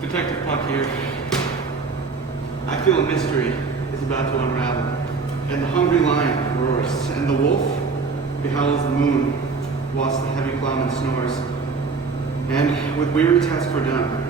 Detective Puck here. I feel a mystery is about to unravel, and the hungry lion roars, and the wolf behowls the moon, whilst the heavy plowman snores, and with weary task fordone.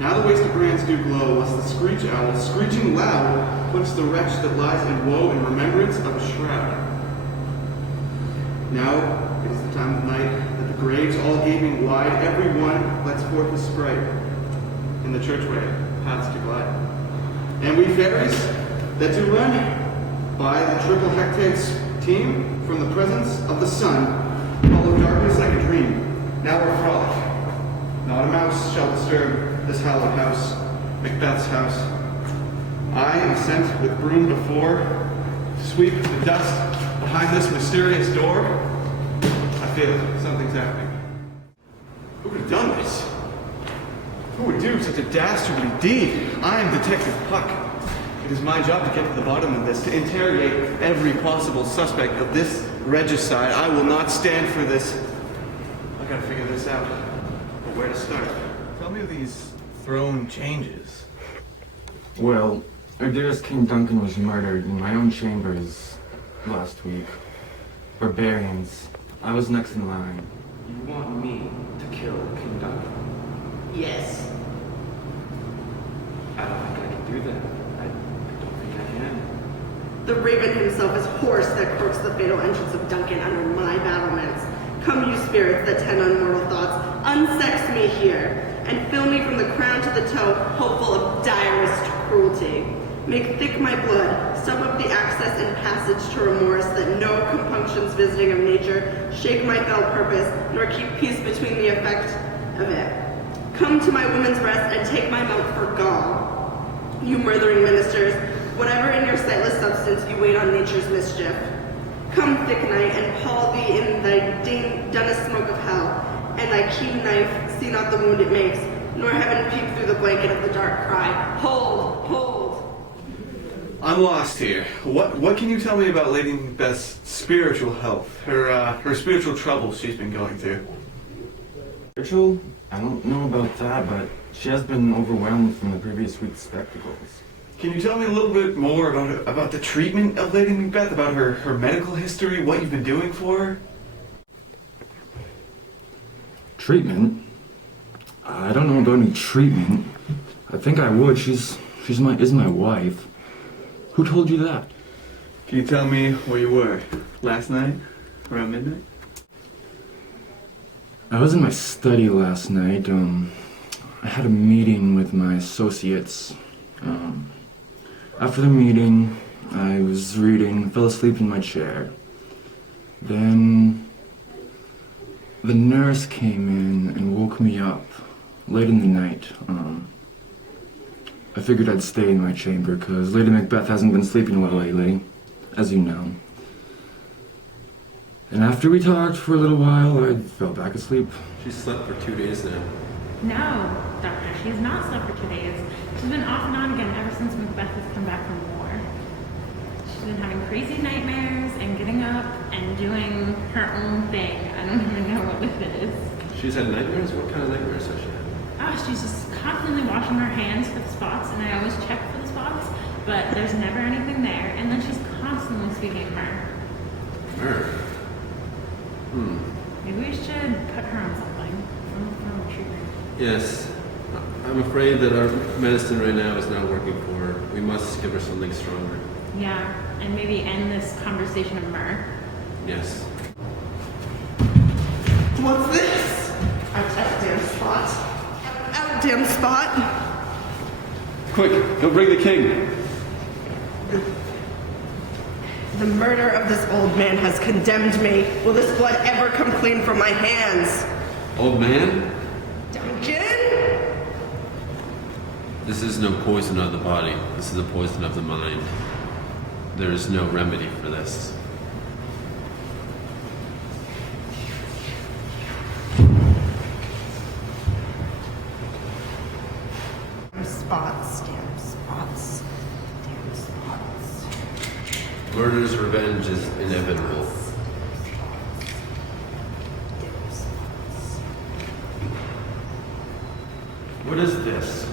Now the wasted brands do glow, whilst the screech owl, screeching loud, puts the wretch that lies in woe in remembrance of a shroud. Now it is the time of night that the graves all gaping wide, every one lets forth a sprite. In the churchway, paths to glide. And we fairies that do run by the triple hectates team from the presence of the sun, follow darkness like a dream. Now we're frolic. Not a mouse shall disturb this hallowed house, Macbeth's house. I am sent with broom before to sweep the dust behind this mysterious door. I feel something's happening. Who could have done this? Who would do such a dastardly deed? I am Detective Puck. It is my job to get to the bottom of this, to interrogate every possible suspect of this regicide. I will not stand for this. I gotta figure this out. But where to start? Tell me of these throne changes. Well, our dearest King Duncan was murdered in my own chambers last week. Barbarians. I was next in line. You want me to kill King Duncan? Yes. I don't think I can do that. I don't think I can. The Raven himself is horse that croaks the fatal entrance of Duncan under my battlements. Come, you spirits that tend unmortal thoughts, unsex me here, and fill me from the crown to the toe, hopeful of direst cruelty. Make thick my blood, stop up the access and passage to remorse, that no compunctions visiting of nature shake my fell purpose, nor keep peace between the effect of it. Come to my woman's breast and take my milk for gall. You murthering ministers, whatever in your sightless substance you wait on nature's mischief. Come, thick night, and pall thee in thy dunnest smoke of hell, and thy keen knife see not the wound it makes, nor heaven peep through the blanket of the dark cry, hold, hold. I'm lost here. What can you tell me about Lady Macbeth's spiritual health, her spiritual troubles she's been going through? Spiritual? I don't know about that, but she has been overwhelmed from the previous week's spectacles. Can you tell me a little bit more about the treatment of Lady Macbeth, about her medical history, what you've been doing for her? Treatment? I don't know about any treatment. I think I would. She's my wife. Who told you that? Can you tell me where you were last night, around midnight? I was in my study last night. I had a meeting with my associates. After the meeting, I was reading, fell asleep in my chair. Then the nurse came in and woke me up late in the night. I figured I'd stay in my chamber because Lady Macbeth hasn't been sleeping well lately, as you know. And after we talked for a little while, I fell back asleep. She's slept for 2 days now. No, Doctor, she's not slept for 2 days. She's been off and on again ever since Macbeth has come back from war. She's been having crazy nightmares and getting up and doing her own thing. I don't even know what it is. She's had nightmares? What kind of nightmares has she had? She's just constantly washing her hands for the spots, and I always check for the spots, but there's never anything there. And then she's constantly speaking of myrrh. Myrrh? Maybe we should put her on something. Some treatment. Yes. I'm afraid that our medicine right now is not working for her. We must give her something stronger. Yeah, and maybe end this conversation of myrrh. Yes. What's this? Out that damn spot. Out damn spot. Quick, go bring the king. The murder of this old man has condemned me. Will this blood ever come clean from my hands? Old man? Duncan? This is no poison of the body. This is a poison of the mind. There is no remedy for this. Spots, damn spots, damn spots. Murder's revenge is inevitable. Damn spots. What is this?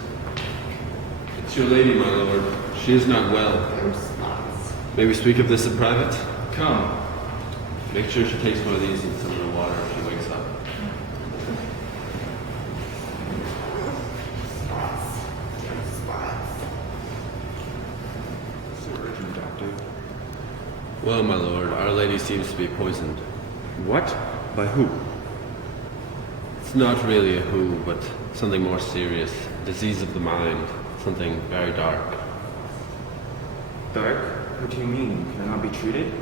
It's your lady, my lord. She is not well. Damn spots. May we speak of this in private? Come. Make sure she takes one of these and some of the water if she wakes up. Spots. Damn spots. So urgent, Doctor. Well, my lord, Our Lady seems to be poisoned. What? By who? It's not really a who, but something more serious. Disease of the mind. Something very dark. Dark? What do you mean? Can it not be treated?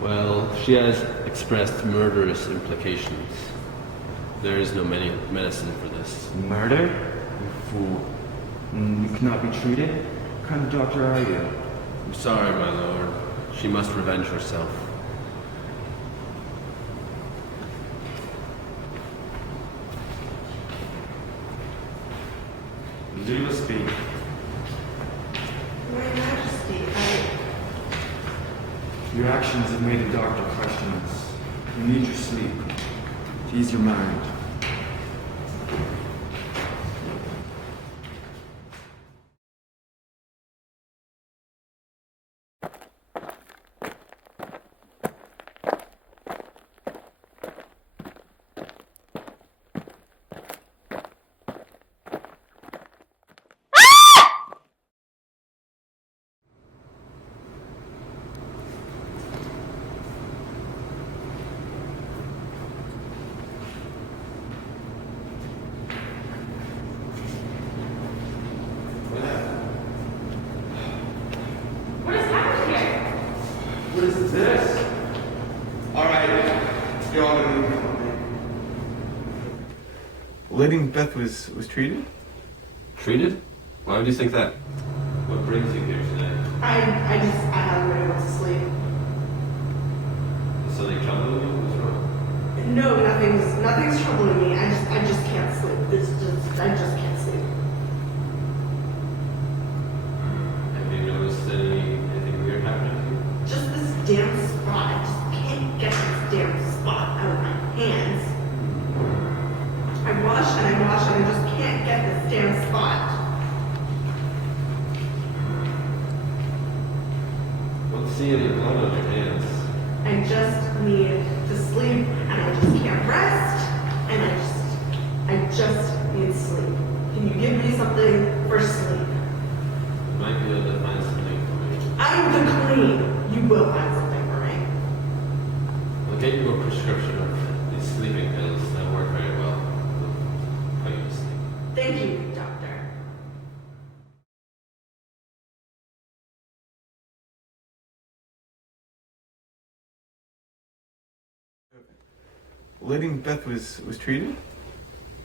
Well, she has expressed murderous implications. There is no medicine for this. Murder? You fool. You cannot be treated? What kind of doctor are you? I'm sorry, my lord. She must revenge herself. Do you speak? Your Majesty, Your actions have made the doctor question us. You need your sleep to ease your mind. What has happened here? What is this? All right, you're all gonna leave me. Lady Macbeth was treated? Treated? Why would you think that? What brings you here today? I haven't really went to sleep. Is something troubling you? What's wrong? No, nothing's troubling me. I just can't sleep. I just can't sleep. Have you noticed anything weird happening to you? Just this damn spot. I just can't get this damn spot out of my hands. I wash and I just can't get this damn spot. Don't see any blood on your hands. I just need to sleep and I just can't rest and I just need sleep. Can you give me something for sleep? Might be able to find something for me. I'm the queen. You will find something for me. I'll get you a prescription of these sleeping pills that work very well. They'll put you to sleep. Thank you, doctor. Lady Macbeth was treated?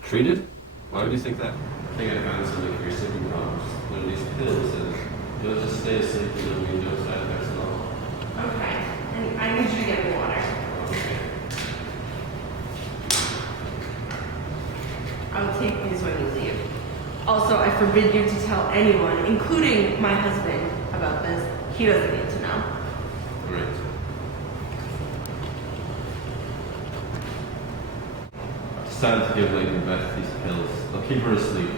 Treated? Why would you think that? I think I found something for your sleeping problems. One of these pills, and you'll just stay asleep and there'll be no side effects at all. Okay. And I need you to get me water. Okay. I will take these when you leave. Also, I forbid you to tell anyone, including my husband, about this. He doesn't need to know. All right. decided to give Lady Macbeth these pills. They'll keep her asleep,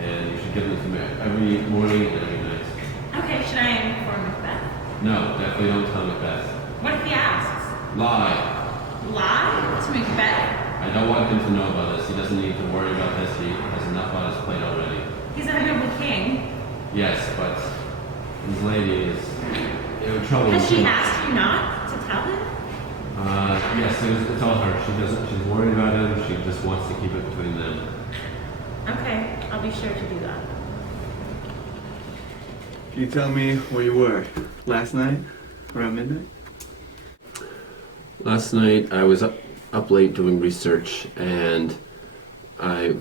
and you should give them to me every morning and every night. Okay, should I inform Macbeth? No, definitely don't tell Macbeth. What if he asks? Lie. Lie to Macbeth? I don't want him to know about this. He doesn't need to worry about this. He has enough on his plate already. He's a noble king. Yes, but his lady is in trouble. Has she asked you not to tell him? Yes, it's all her. She's worried about him. She just wants to keep it between them. Okay, I'll be sure to do that. Can you tell me where you were last night, around midnight? Last night I was up late doing research, and I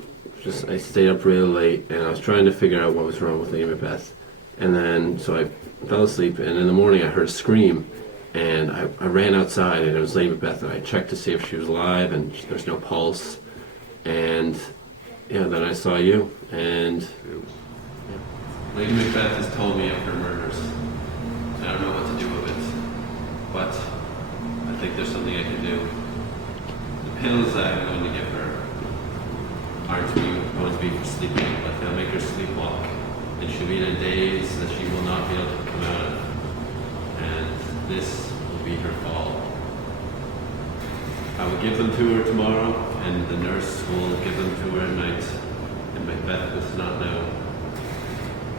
stayed up really late, and I was trying to figure out what was wrong with Lady Macbeth. And then, so I fell asleep, and in the morning I heard a scream, and I ran outside, and it was Lady Macbeth, and I checked to see if she was alive, and there's no pulse. And yeah, then I saw you, and Lady Macbeth has told me of her murders. I don't know what to do with it, but I think there's something I can do. The pills that I'm going to give her aren't going to be for sleeping, but they'll make her sleepwalk, and she'll be in a daze that she will not be able to come out of. And this will be her fall. I will give them to her tomorrow, and the nurse will give them to her at night, and Macbeth does not know.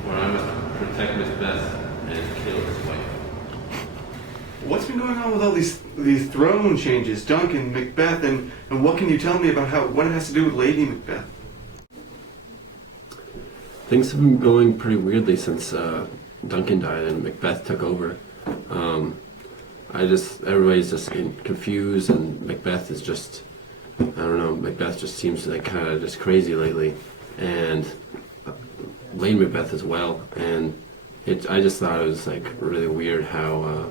For I must protect Macbeth and kill his wife. What's been going on with all these throne changes, Duncan, Macbeth, and what can you tell me about what it has to do with Lady Macbeth? Things have been going pretty weirdly since Duncan died and Macbeth took over. Everybody's just confused, and Macbeth is just, I don't know, Macbeth just seems like kind of just crazy lately, and Lady Macbeth as well. And I just thought it was like really weird how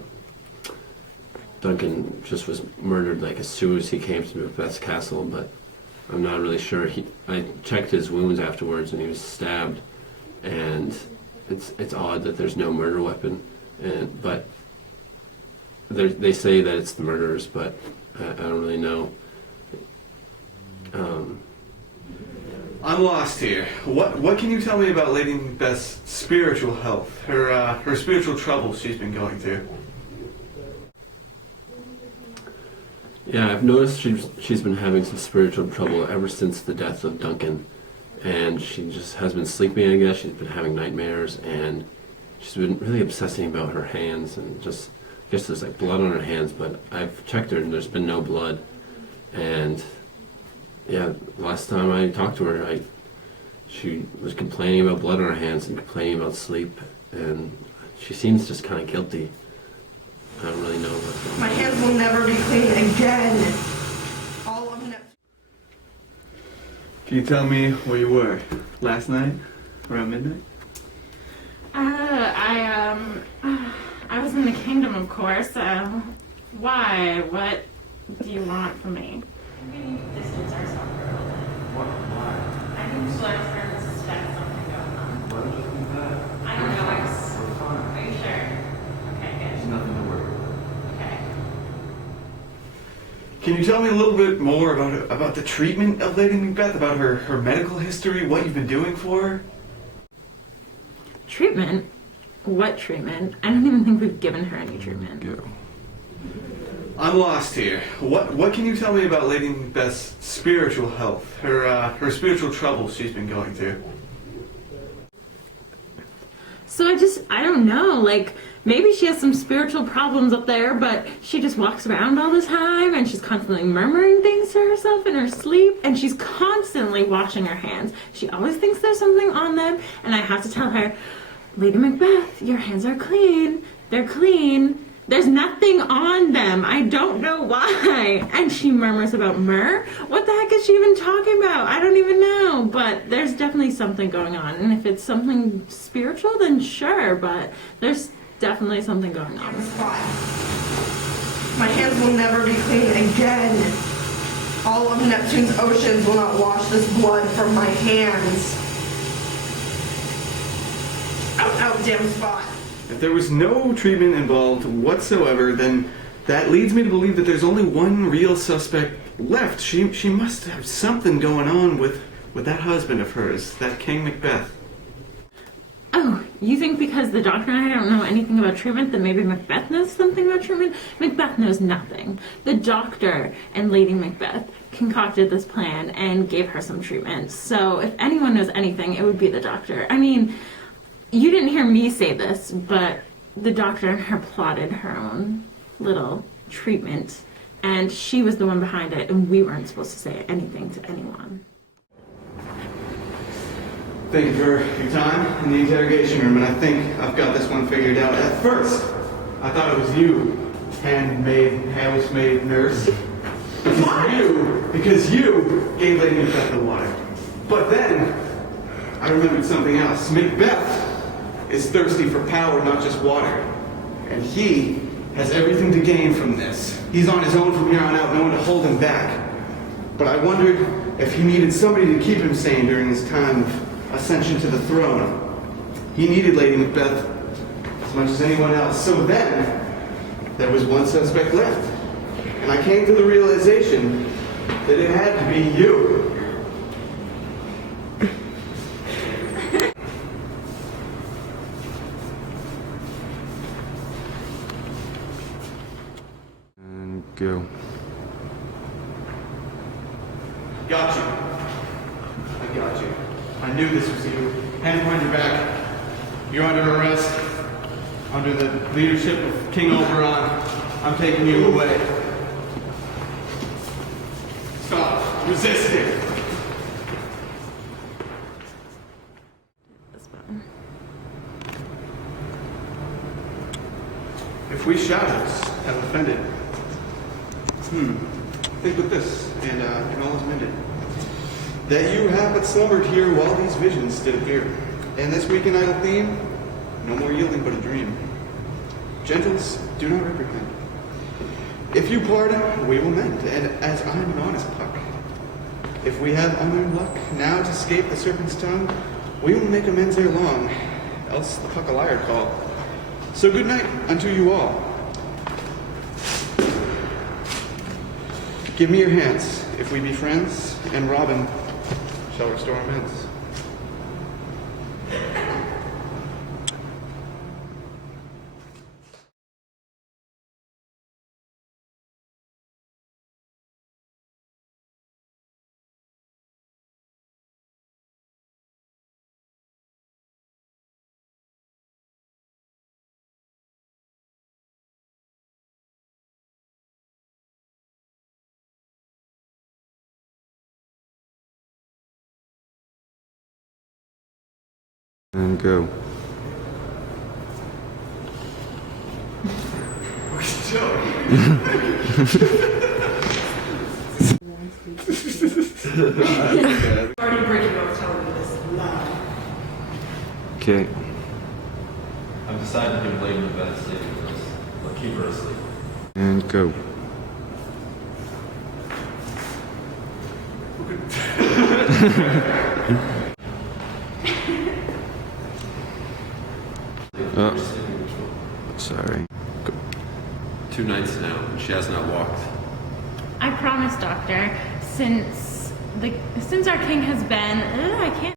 Duncan just was murdered like as soon as he came to Macbeth's castle, but I'm not really sure. I checked his wounds afterwards, and he was stabbed, and it's odd that there's no murder weapon, but they say that it's the murderers, but I don't really know. I'm lost here. What can you tell me about Lady Macbeth's spiritual health, her spiritual troubles she's been going through? Yeah, I've noticed she's been having some spiritual trouble ever since the death of Duncan, and she just has been sleeping, I guess. She's been having nightmares, and she's been really obsessing about her hands, and just, I guess there's like blood on her hands, but I've checked her and there's been no blood. And yeah, last time I talked to her, she was complaining about blood on her hands and complaining about sleep, and she seems just kind of guilty. I don't really know what's going on. My hands will never be clean again. All of them. Can you tell me where you were last night, around midnight? I was in the kingdom, of course. Why? What do you want from me? We need to distance ourselves for a little bit. Why? I think she's starting to suspect something going on. Why don't you think that? I don't know. We're fine. Are you sure? Okay, There's good. nothing to worry about. Okay. Can you tell me a little bit more about the treatment of Lady Macbeth, about her medical history, what you've been doing for her? Treatment? What treatment? I don't even think we've given her any treatment. Go. I'm lost here. What can you tell me about Lady Macbeth's spiritual health, her spiritual troubles she's been going through? So I don't know, like, maybe she has some spiritual problems up there, but she just walks around all the time, and she's constantly murmuring things to herself in her sleep, and she's constantly washing her hands. She always thinks there's something on them, and I have to tell her, Lady Macbeth, your hands are clean. They're clean. There's nothing on them. I don't know why. And she murmurs about myrrh. What the heck is she even talking about? I don't even know. But there's definitely something going on. And if it's something spiritual, then sure. But there's definitely something going on. My hands will never be clean again. All of Neptune's oceans will not wash this blood from my hands. Out, damn spot. If there was no treatment involved whatsoever, then That leads me to believe that there's only one real suspect left. She must have something going on with that husband of hers, that King Macbeth. Oh, you think because the doctor and I don't know anything about treatment that maybe Macbeth knows something about treatment? Macbeth knows nothing. The doctor and Lady Macbeth concocted this plan and gave her some treatment. So if anyone knows anything, it would be the doctor. I mean, you didn't hear me say this, but the doctor and her plotted her own little treatment, and she was the one behind it, and we weren't supposed to say anything to anyone. Thank you for your time in the interrogation room, and I think I've got this one figured out. At first, I thought it was you, handmaid, housemaid, nurse. Because you gave Lady Macbeth the water. But then, I remembered something else. Macbeth is thirsty for power, not just water. And he has everything to gain from this. He's on his own from here on out, no one to hold him back. But I wondered if he needed somebody to keep him sane during his time of ascension to the throne. He needed Lady Macbeth as much as anyone else. So then, there was one suspect left. And I came to the realization that it had to be you. And go. Got you. I got you. I knew this was you. Hand behind your back. You're under arrest. Under the leadership of King Oberon. I'm taking you away. Stop. Resist it. This button. If we shadows have offended, think with this, and all is mended. That you have but slumbered here while these visions did appear. And this weak and idle theme, no more yielding but a dream. Gentles, do not reprehend. If you pardon, we will mend, and as I'm an honest puck. If we have unearned luck, now to escape the serpent's tongue, we will make amends ere long, else the puck a liar call. So good night unto you all. Give me your hands, if we be friends, and Robin shall restore amends. And go. Already breaking over telling me this lie. Okay. I've decided to give Lady Macbeth sleep with us. I'll keep her asleep. And go. Sorry. Go. 2 nights now, and she has not walked. I promise, Doctor, since our king has been, I can't.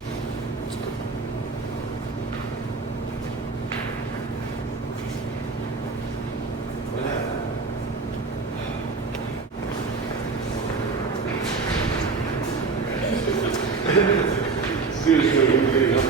Seriously,